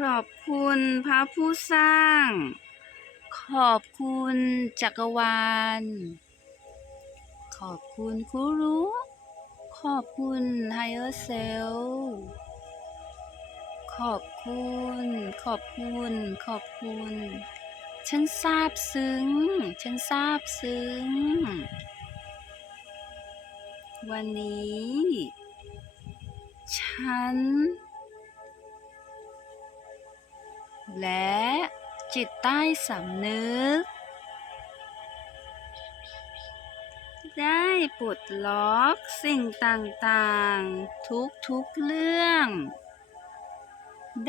ขอบคุณพระผู้สร้าง ขอบคุณจักรวาล ขอบคุณครูรู้ ขอบคุณ higher self ขอบคุณ ขอบคุณ ขอบคุณ ฉันซาบซึ้ง ฉันซาบซึ้ง วันนี้ ฉัน และจิตใต้สำนึก ได้ปลดล็อกสิ่งต่างๆ ทุกๆเรื่อง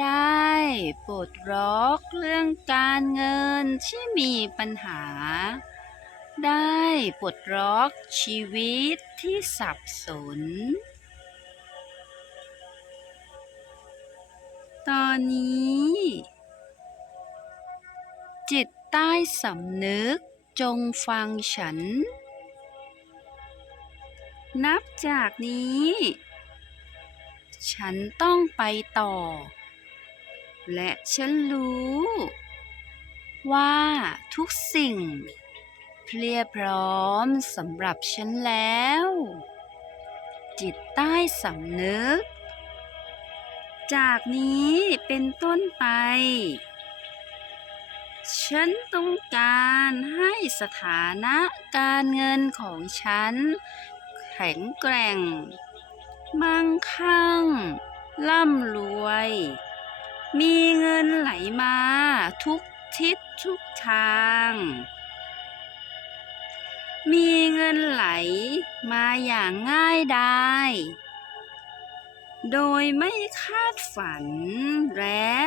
ได้ปลดล็อกเรื่องการเงินที่มีปัญหา ได้ปลดล็อกชีวิตที่สับสนตอนนี้ จิตใต้สำนึกจงฟังฉัน นับจากนี้ ฉันต้องไปต่อ และฉันรู้ ว่าทุกสิ่ง เพียพร้อมสำหรับฉันแล้ว จิตใต้สำนึก จากนี้เป็นต้นไป ฉันต้องการให้สถานะการเงินของฉัน แข็งแกร่ง มั่งคั่ง ร่ำรวย มีเงินไหลมาทุกทิศทุกทาง มีเงินไหลมาอย่างง่ายดาย โดยไม่คาดฝันและ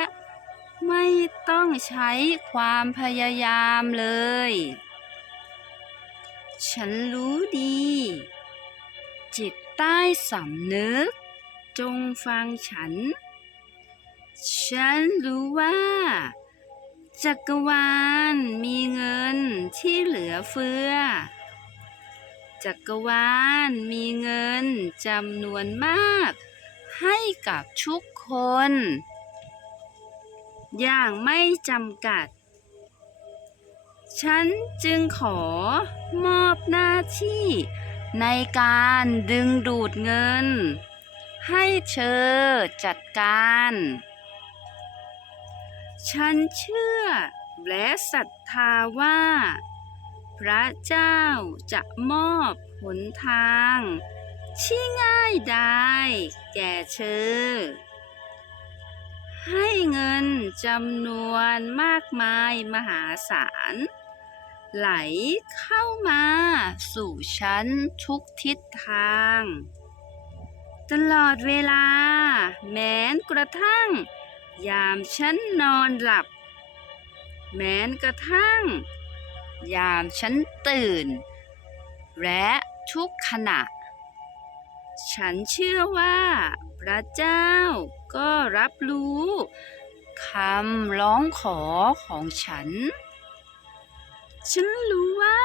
ไม่ต้องใช้ความพยายามเลย ฉันรู้ดี จิตใต้สำนึก จงฟังฉัน ฉันรู้ว่า จักรวาลมีเงินที่เหลือเฟือ จักรวาลมีเงินจำนวนมาก ให้กับทุกคน อย่างไม่จำกัด ฉันจึงขอมอบหน้าที่ในการดึงดูดเงิน ให้เธอจัดการ ฉันเชื่อและศรัทธาว่า พระเจ้าจะมอบหนทาง ที่ง่ายดายแก่เธอ ให้เงินจำนวนมากมายมหาศาล ไหลเข้ามาสู่ฉันทุกทิศทาง ตลอดเวลา แม้นกระทั่ง ยามฉันนอนหลับ แม้นกระทั่ง ยามฉันตื่น และทุกขณะ ฉันเชื่อว่า พระเจ้า ก็รับรู้คำร้องขอของฉัน ฉันรู้ว่า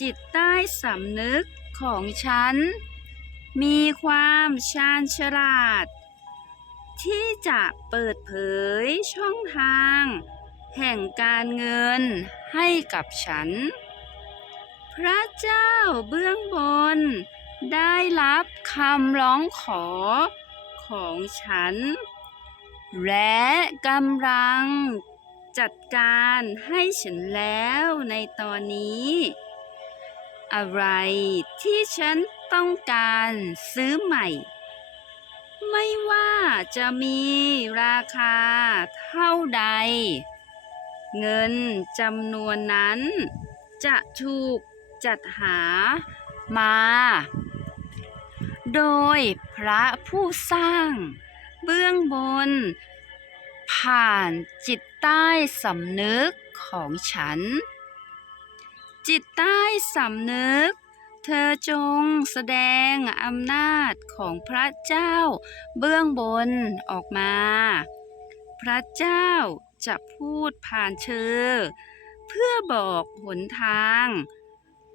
จิตใต้สำนึกของฉัน มีความชาญฉลาด ที่จะเปิดเผยช่องทาง แห่งการเงินให้กับฉัน พระเจ้าเบื้องบนได้รับคำร้องขอ ของฉัน และกำลังจัดการให้ฉันแล้วในตอนนี้ อะไรที่ฉันต้องการซื้อใหม่ ไม่ว่าจะมีราคาเท่าใด เงินจำนวนนั้นจะถูกจัดหามา โดยพระผู้สร้าง เบื้องบน ผ่านจิตใต้สำนึกของฉัน จิตใต้สำนึก เธอจงแสดงอำนาจของพระเจ้า เบื้องบนออกมา พระเจ้าจะพูดผ่านเธอ เพื่อบอกหนทาง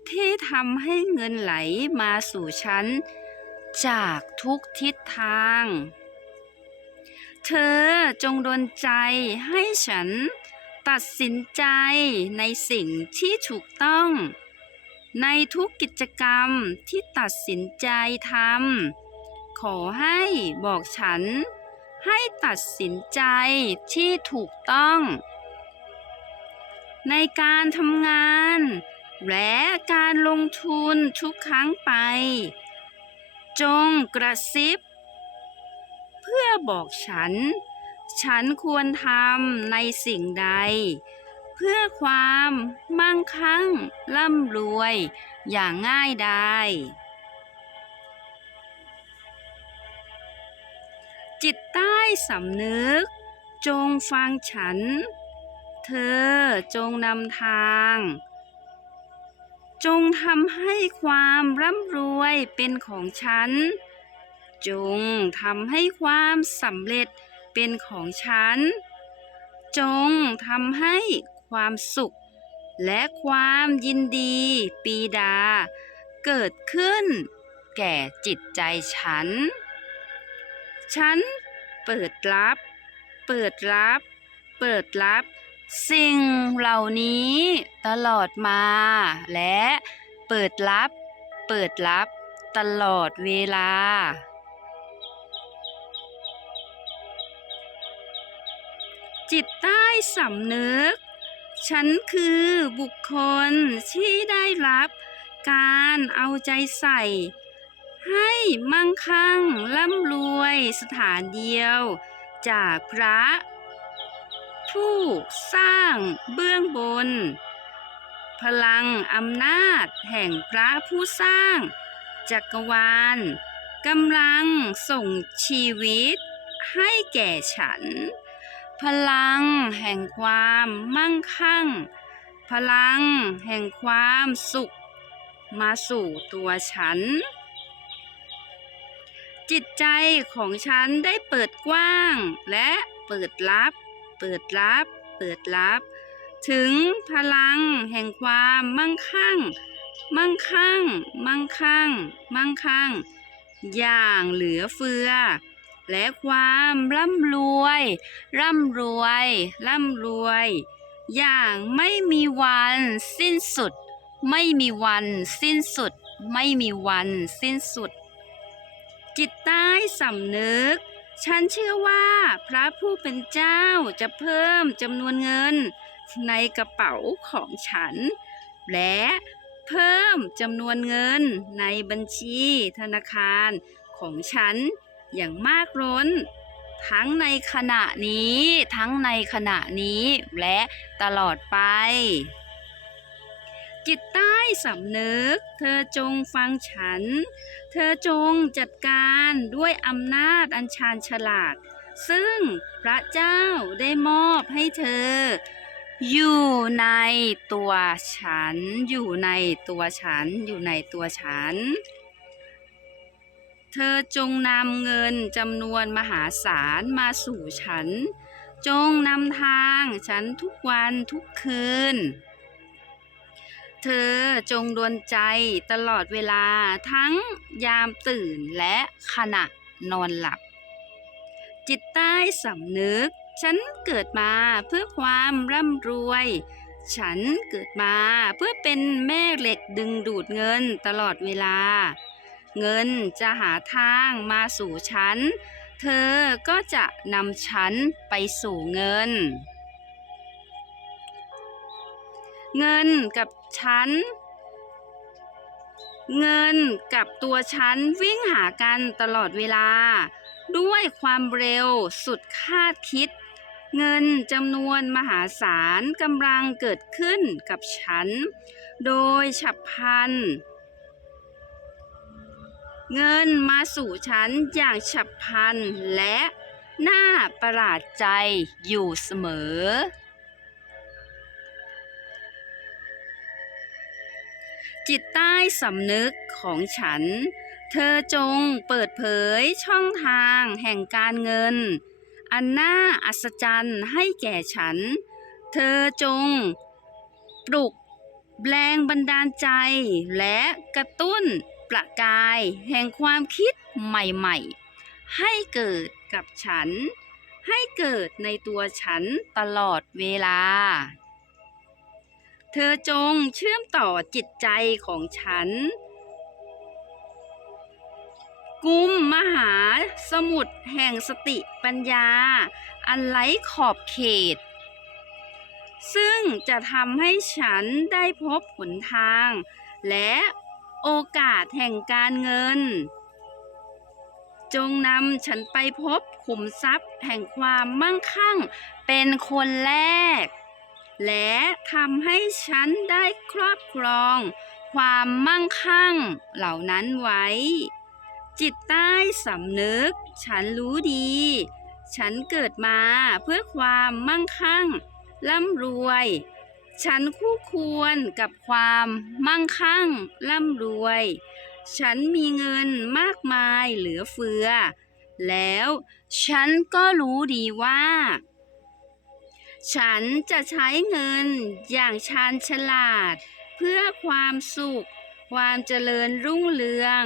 ที่ทำให้เงินไหลมาสู่ฉัน จากทุกทิศทาง เธอจงดลใจให้ฉันตัดสินใจในสิ่งที่ถูกต้อง ในทุกกิจกรรมที่ตัดสินใจทำขอให้บอกฉัน ให้ตัดสินใจที่ถูกต้อง ในการทำงาน และการลงทุนทุกครั้งไป จงกระซิบ เพื่อบอกฉัน ฉันควรทำในสิ่งใด เพื่อความมั่งคั่งร่ำรวยอย่างง่ายดายจิตใต้สำนึก จงฟังฉัน เธอจงนำทาง จงทำให้ความร่ำรวยเป็นของฉัน จงทำให้ความสำเร็จเป็นของฉัน จงทำให้ความสุข และความยินดีปีดา เกิดขึ้น แก่จิตใจฉัน ฉันเปิดรับ เปิดรับ เปิดรับ สิ่งเหล่านี้ตลอดมา และเปิดรับ เปิดรับตลอดเวลา จิตใต้สำนึก ฉันคือบุคคลที่ได้รับการเอาใจใส่ ให้มั่งคั่งร่ำรวยสถานเดียวจากพระ ผู้สร้างเบื้องบน พลังอำนาจแห่งพระผู้สร้าง จักรวาลกำลังส่งชีวิตให้แก่ฉัน พลังแห่งความมั่งคั่ง พลังแห่งความสุข มาสู่ตัวฉัน จิตใจของฉันได้เปิดกว้างและเปิดรับ เปิดรับ เปิดรับ ถึงพลังแห่งความมั่งคั่ง มั่งคั่ง มั่งคั่ง มั่งคั่ง อย่างเหลือเฟือ และความร่ำรวย ร่ำรวย ร่ำรวย อย่างไม่มีวันสิ้นสุด ไม่มีวันสิ้นสุด ไม่มีวันสิ้นสุด จิตใต้สำนึก ฉันเชื่อว่าพระผู้เป็นเจ้าจะเพิ่มจำนวนเงินในกระเป๋าของฉัน และเพิ่มจำนวนเงินในบัญชีธนาคารของฉันอย่างมากล้น ทั้งในขณะนี้ ทั้งในขณะนี้และตลอดไป จิตใต้ สำนึก เธอจงฟังฉัน เธอจงจัดการด้วยอำนาจอันชาญฉลาด ซึ่งพระเจ้าได้มอบให้เธอ อยู่ในตัวฉัน อยู่ในตัวฉัน อยู่ในตัวฉัน เธอจงนำเงินจำนวนมหาศาลมาสู่ฉัน จงนำทางฉันทุกวันทุกคืน เธอจงดวนใจตลอดเวลาทั้งยามตื่นและขณะนอนหลับ จิตใต้สำนึก ฉันเกิดมาเพื่อความร่ำรวย ฉันเกิดมาเพื่อเป็นแม่เหล็กดึงดูดเงินตลอดเวลา เงินจะหาทางมาสู่ฉัน เธอก็จะนำฉันไปสู่เงิน เงินกับ ฉัน เงินกับตัวฉันวิ่งหากันตลอดเวลา ด้วยความเร็วสุดคาดคิด เงินจำนวนมหาศาลกำลังเกิดขึ้นกับฉัน โดยฉับพลันเงินมาสู่ฉันอย่างฉับพลันและน่าประหลาดใจอยู่เสมอ จิตใต้สำนึกของฉัน เธอจงเปิดเผยช่องทางแห่งการเงิน อันน่าอัศจรรย์ให้แก่ฉัน เธอจงปลุกแรงบันดาลใจ และกระตุ้นประกายแห่งความคิดใหม่ๆ ให้เกิดกับฉัน ให้เกิดในตัวฉันตลอดเวลา เธอจงเชื่อมต่อจิตใจของฉัน กุมมหาสมุทรแห่งสติปัญญา อันไร้ขอบเขต ซึ่งจะทำให้ฉันได้พบหนทาง และโอกาสแห่งการเงิน จงนำฉันไปพบขุมทรัพย์แห่งความมั่งคั่งเป็นคนแรก และทำให้ฉันได้ครอบครอง ความมั่งคั่งเหล่านั้นไว้ จิตใต้สำนึก ฉันรู้ดี ฉันเกิดมาเพื่อความมั่งคั่งร่ำรวย ฉันคู่ควรกับความมั่งคั่งร่ำรวย ฉันมีเงินมากมายเหลือเฟือ แล้วฉันก็รู้ดีว่า ฉันจะใช้เงินอย่างชาญฉลาด เพื่อความสุข ความเจริญรุ่งเรือง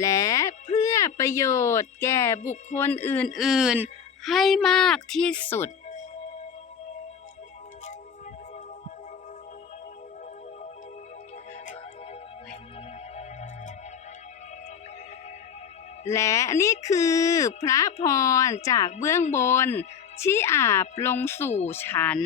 และเพื่อประโยชน์แก่บุคคลอื่น ๆ ให้มากที่สุด และนี่คือพระพรจากเบื้องบน ที่อาบลงสู่ฉัน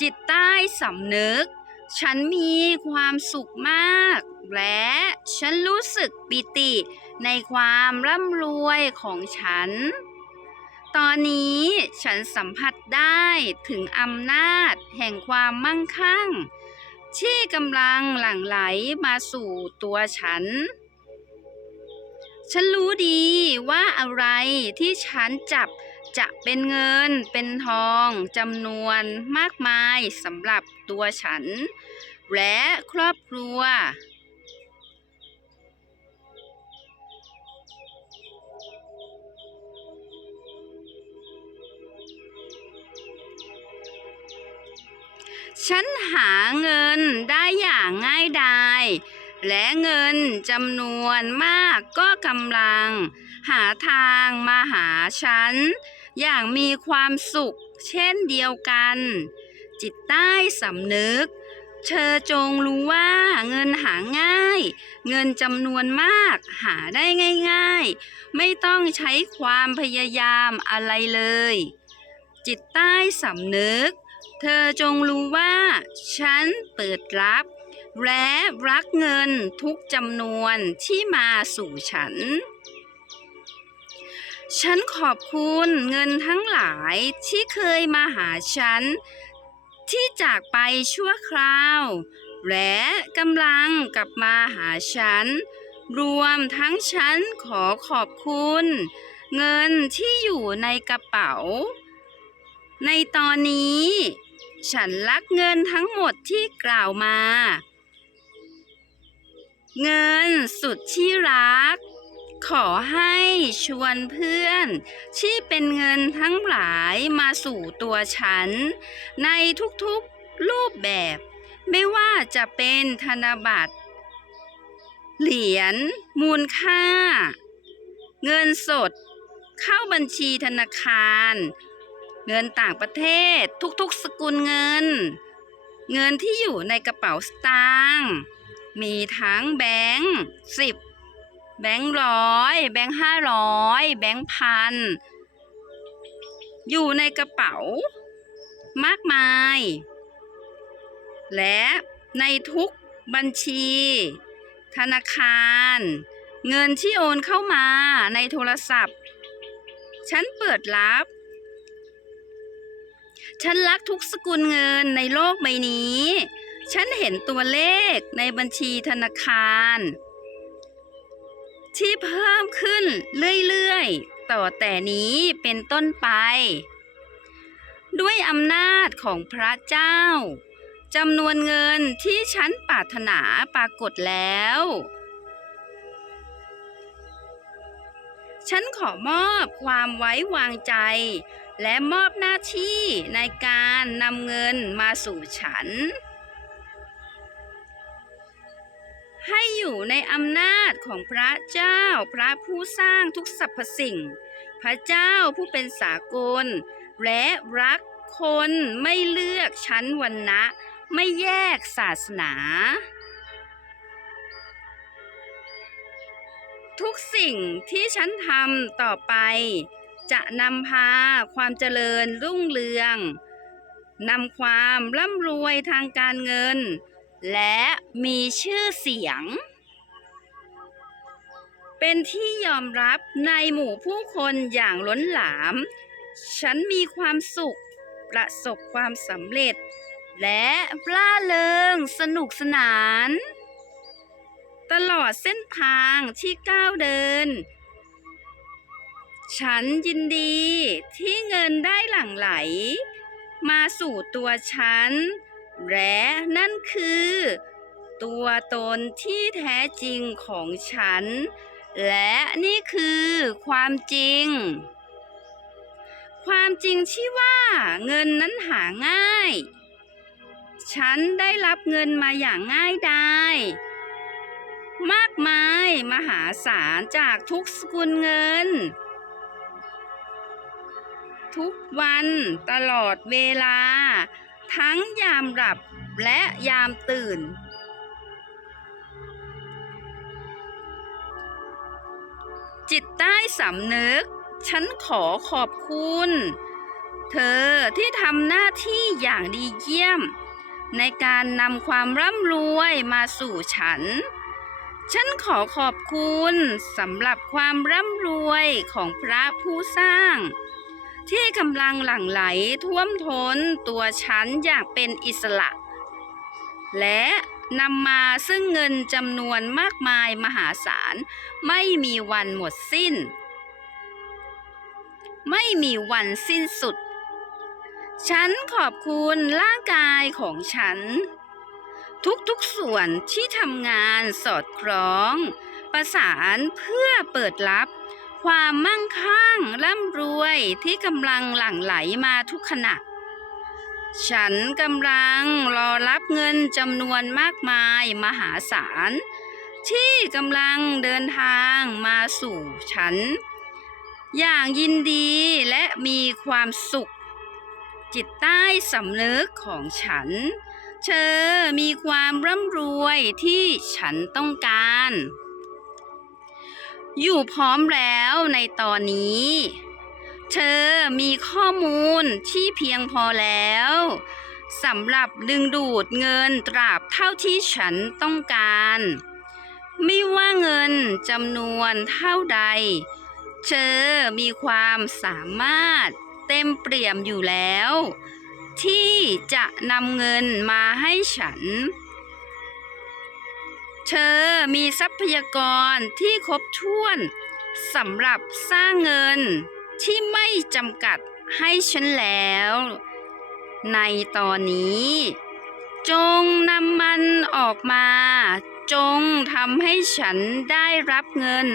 จิตใต้สำนึก ฉันมีความสุขมาก และฉันรู้สึกปิติ ในความร่ำรวยของฉัน ตอนนี้ฉันสัมผัสได้ถึงอำนาจแห่งความมั่งคั่ง ที่กำลังหลั่งไหลมาสู่ตัวฉัน ฉันรู้ดีว่าอะไรที่ฉันจับจะเป็นเงินเป็นทองจำนวนมากมายสำหรับตัวฉัน และครอบครัว ฉันหาเงินได้อย่างง่ายดายและเงินจำนวนมากก็กำลัง หาทางมาหาฉัน อย่างมีความสุขเช่นเดียวกัน จิตใต้สำนึก เธอจงรู้ว่าเงินหาง่าย เงินจำนวนมากหาได้ง่าย ๆ ไม่ต้องใช้ความพยายามอะไรเลย จิตใต้สำนึก เธอจงรู้ว่า ฉันเปิดรับ และรักเงินทุกจำนวนที่มาสู่ฉัน ฉันขอบคุณเงินทั้งหลายที่เคยมาหาฉัน ที่จากไปชั่วคราว และกำลังกลับมาหาฉัน รวมทั้งฉันขอขอบคุณ เงินที่อยู่ในกระเป๋า ในตอนนี้ ฉันรักเงินทั้งหมดที่กล่าวมา เงินสุดที่รัก ขอให้ชวนเพื่อน ที่เป็นเงินทั้งหลายมาสู่ตัวฉัน ในทุกๆรูปแบบ ไม่ว่าจะเป็นธนบัตร เหรียญมูลค่า เงินสด เข้าบัญชีธนาคาร เงินต่างประเทศทุกๆสกุลเงิน เงินที่อยู่ในกระเป๋าสตางค์มีทั้งแบงค์สิบแบงค์ร้อยแบงค์ห้าร้อยแบงค์พันอยู่ในกระเป๋ามากมาย และในทุกบัญชี ธนาคาร เงินที่โอนเข้ามาในโทรศัพท์ ฉันเปิดรับ ฉันรักทุกสกุลเงินในโลกใบนี้ ฉันเห็นตัวเลขในบัญชีธนาคาร ที่เพิ่มขึ้นเรื่อยๆ ต่อแต่นี้เป็นต้นไป ด้วยอำนาจของพระเจ้าจำนวนเงินที่ฉันปรารถนาปรากฏแล้ว ฉันขอมอบความไว้วางใจ และมอบหน้าที่ในการนำเงินมาสู่ฉัน ให้อยู่ในอำนาจของพระเจ้าพระผู้สร้างทุกสรรพสิ่ง พระเจ้าผู้เป็นสากล และรักคนไม่เลือกชั้นวรรณะ ไม่แยกศาสนา ทุกสิ่งที่ฉันทำต่อไป จะนำพาความเจริญรุ่งเรืองนำความร่ำรวยทางการเงิน และมีชื่อเสียง เป็นที่ยอมรับในหมู่ผู้คนอย่างล้นหลาม ฉันมีความสุข ประสบความสำเร็จ และร่าเริงสนุกสนาน ตลอดเส้นทางที่ก้าวเดิน ฉันยินดีที่เงินได้หลั่งไหล มาสู่ตัวฉัน และนั่นคือ ตัวตนที่แท้จริงของฉัน และนี่คือความจริง ความจริงที่ว่าเงินนั้นหาง่าย ฉันได้รับเงินมาอย่างง่ายดายมากมายมหาศาลจากทุกสกุลเงิน ทุกวันตลอดเวลา ทั้งยามหลับและยามตื่น จิตใต้สำนึก ฉันขอขอบคุณ เธอที่ทำหน้าที่อย่างดีเยี่ยม ในการนำความร่ำรวยมาสู่ฉันฉันขอขอบคุณสำหรับความร่ำรวยของพระผู้สร้าง ที่กำลังหลั่งไหลท่วมท้นตัวฉันอย่างเป็นอิสระ และนำมาซึ่งเงินจำนวนมากมายมหาศาล ไม่มีวันหมดสิ้น ไม่มีวันสิ้นสุด ฉันขอบคุณร่างกายของฉัน ทุกๆส่วนที่ทำงานสอดคล้อง ประสานเพื่อเปิดรับ ความมั่งคั่งร่ำรวยที่กำลังหลั่งไหลมาทุกขณะ ฉันกำลังรอรับเงินจำนวนมากมายมหาศาล ที่กำลังเดินทางมาสู่ฉัน อย่างยินดีและมีความสุข จิตใต้สำนึกของฉัน เธอมีความร่ำรวยที่ฉันต้องการ อยู่พร้อมแล้วในตอนนี้ เธอมีข้อมูลที่เพียงพอแล้วสำหรับดึงดูดเงินตราบเท่าที่ฉันต้องการ ไม่ว่าเงินจำนวนเท่าใด เธอมีความสามารถเต็มเปี่ยมอยู่แล้ว ที่จะนำเงินมาให้ฉัน เธอมีทรัพยากรที่ครบถ้วนสำหรับสร้างเงินที่ไม่จำกัดให้ฉันแล้ว ในตอนนี้ จงนำมันออกมา จงทำให้ฉันได้รับเงิน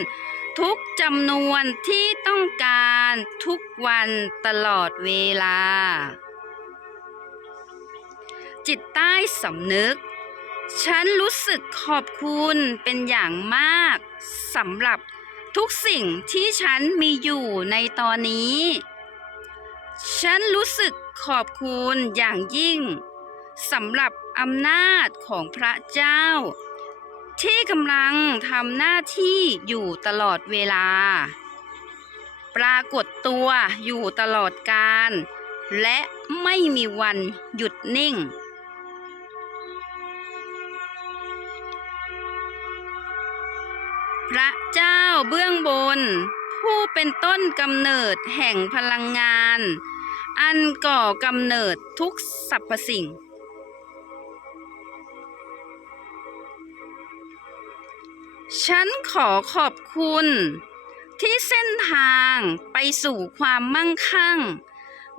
ทุกจำนวนที่ต้องการทุกวันตลอดเวลา จิตใต้สำนึก ฉันรู้สึกขอบคุณเป็นอย่างมากสำหรับทุกสิ่งที่ฉันมีอยู่ในตอนนี้ ฉันรู้สึกขอบคุณอย่างยิ่งสำหรับอำนาจของพระเจ้า ที่กำลังทำหน้าที่อยู่ตลอดเวลา ปรากฏตัวอยู่ตลอดการ และไม่มีวันหยุดนิ่ง พระเจ้าเบื้องบน ผู้เป็นต้นกำเนิดแห่งพลังงาน อันก่อกำเนิดทุกสรรพสิ่ง ฉันขอขอบคุณ ที่เส้นทางไปสู่ความมั่งคั่ง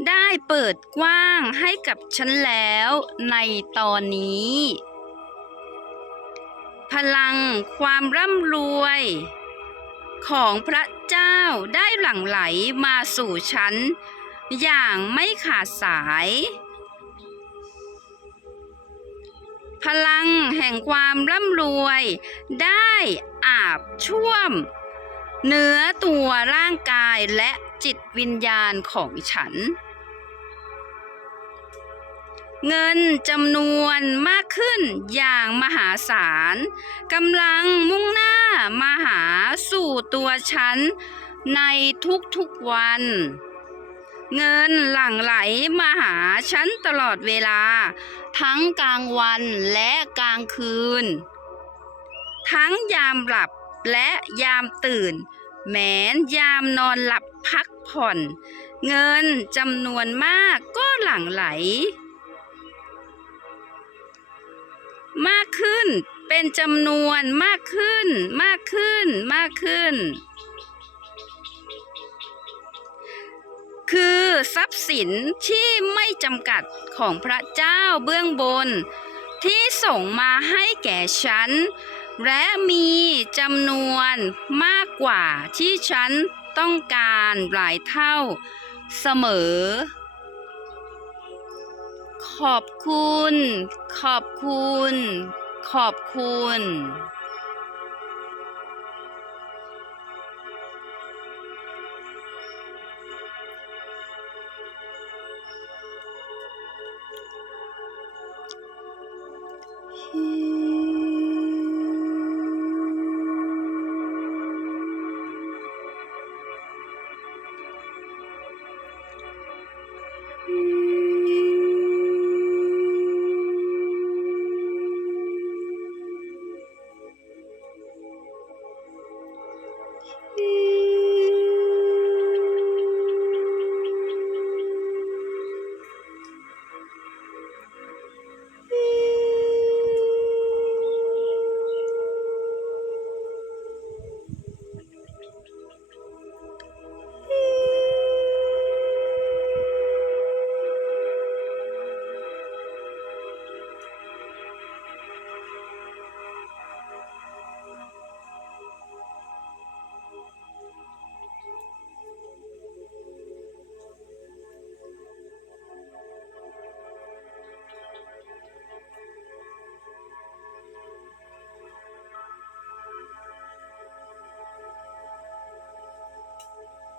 ได้เปิดกว้างให้กับฉันแล้วในตอนนี้ พลังความร่ำรวย ของพระเจ้าได้หลั่งไหลมาสู่ฉัน อย่างไม่ขาดสาย พลังแห่งความร่ำรวย ได้อาบช่วม เนื้อตัวร่างกายและจิตวิญญาณของฉัน เงินจำนวนมากขึ้นอย่างมหาศาลกำลังมุ่งหน้ามาหาสู่ตัวฉันในทุกๆวัน เงินหลั่งไหลมาหาฉันตลอดเวลา ทั้งกลางวันและกลางคืน ทั้งยามหลับและยามตื่น แม้นยามนอนหลับพักผ่อน เงินจำนวนมากก็หลั่งไหล มากขึ้น เป็นจำนวนมากขึ้น มากขึ้น มากขึ้น คือทรัพย์สินที่ไม่จำกัดของพระเจ้าเบื้องบน ที่ส่งมาให้แก่ฉัน และมีจำนวนมากกว่าที่ฉันต้องการหลายเท่าเสมอ ขอบคุณ ขอบคุณ ขอบคุณ